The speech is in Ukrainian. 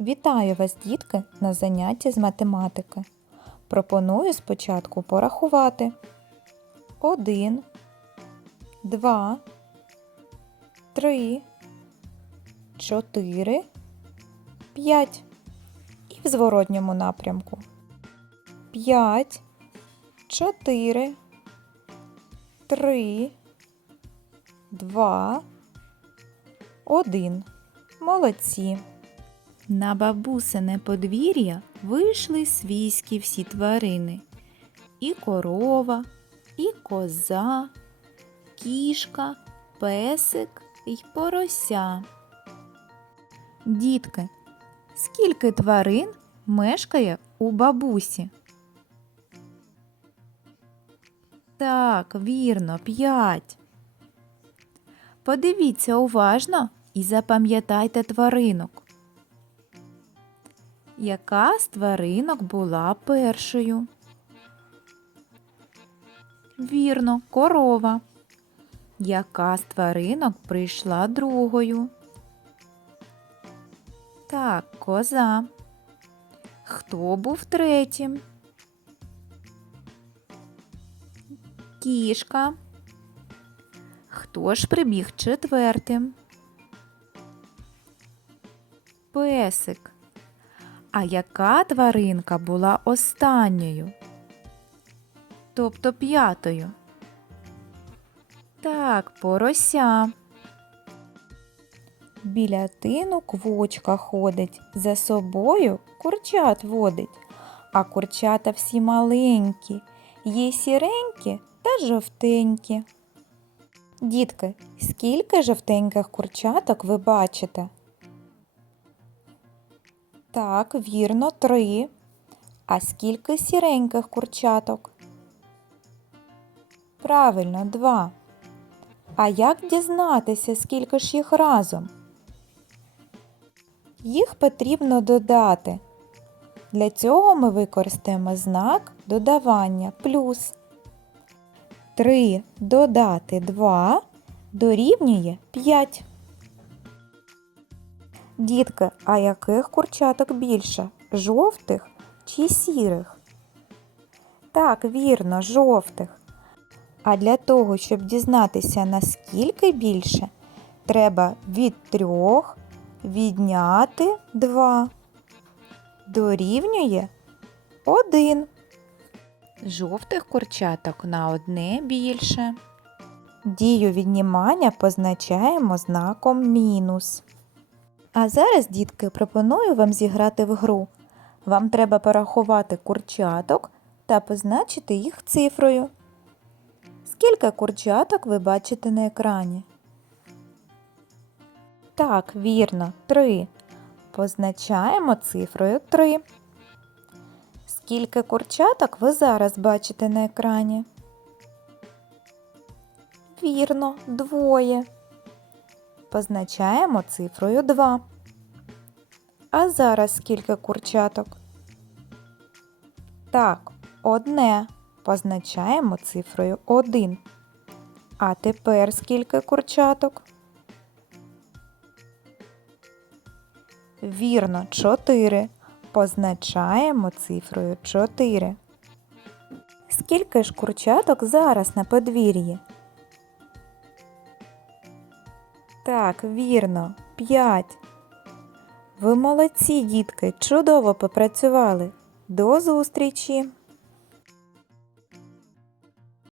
Вітаю вас, дітки, на занятті з математики. Пропоную спочатку порахувати. Один, два, три, чотири, п'ять. І в зворотньому напрямку. П'ять, чотири, три, два, один. Молодці. На бабусине подвір'я вийшли свійські всі тварини. І корова, і коза, кішка, песик й порося. Дітки, скільки тварин мешкає у бабусі? Так, вірно, п'ять. Подивіться уважно і запам'ятайте тваринок. Яка з тваринок була першою? Вірно, корова. Яка з тваринок прийшла другою? Так, коза. Хто був третім? Кішка. Хто ж прибіг четвертим? Песик. А яка тваринка була останньою? Тобто п'ятою? Так, порося. Біля тину квочка ходить, за собою курчат водить, а курчата всі маленькі, є сіренькі та жовтенькі. Дітки, скільки жовтеньких курчаток ви бачите? Так, вірно, три. А скільки сіреньких курчаток? Правильно, два. А як дізнатися, скільки ж їх разом? Їх потрібно додати. Для цього ми використаємо знак додавання плюс. 3 додати 2 дорівнює 5. Дітки, а яких курчаток більше? Жовтих чи сірих? Так, вірно, жовтих. А для того, щоб дізнатися, наскільки більше, треба від трьох відняти 2. Дорівнює 1. Жовтих курчаток на одне більше. Дію віднімання позначаємо знаком мінус. А зараз, дітки, пропоную вам зіграти в гру. Вам треба порахувати курчаток та позначити їх цифрою. Скільки курчаток ви бачите на екрані? Так, вірно, три. Позначаємо цифрою 3. Скільки курчаток ви зараз бачите на екрані? Вірно, двоє. Позначаємо цифрою 2. А зараз скільки курчаток? Так, одне. Позначаємо цифрою 1. А тепер скільки курчаток? Вірно, 4. Позначаємо цифрою 4. Скільки ж курчаток зараз на подвір'ї? Так, вірно, 5. Ви молодці, дітки, чудово попрацювали. До зустрічі!